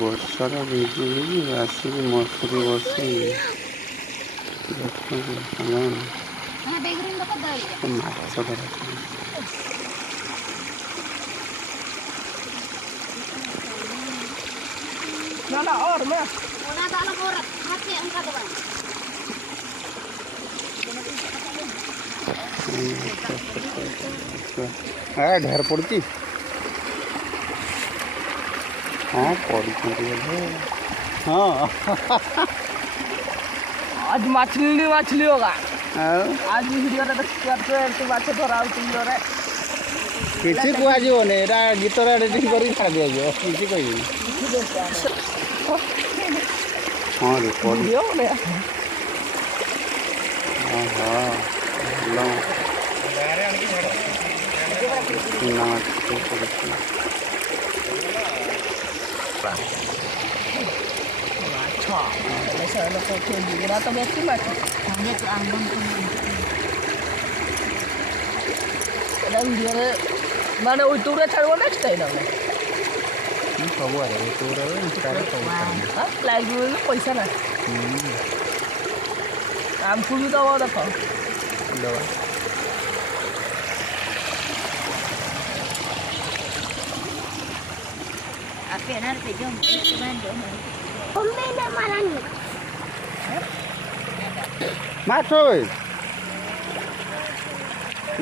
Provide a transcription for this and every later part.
ବର୍ଷାରେ ଭିଜି ଭିଜି ଆସିକି ମସୁରୀ ବସେଇ ଦେଖନ୍ତୁ ମାଛ ଧରା और मैं ढेर पड़ी हाँ पड़ी हाँ आज मछली होगा आज वीडियो रे देखते माछ धरा रे किसी कहने यहाँ गीत एडिटिंग कर छाड़ दिया किसी कह हाँ रे वीडियो ने तो बेसी माछ वीडियो माने यूट्यूब रे छाड़बो नेक्स्ट टाइम सब यूट्यूब लाइक पैसा ना आमको भी दबा देख माछ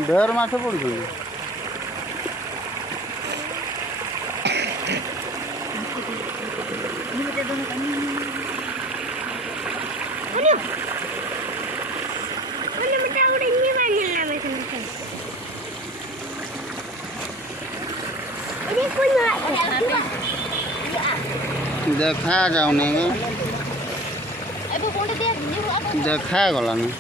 ढेर माछ पड़ुछन देखा जाऊनी देखा गलानी।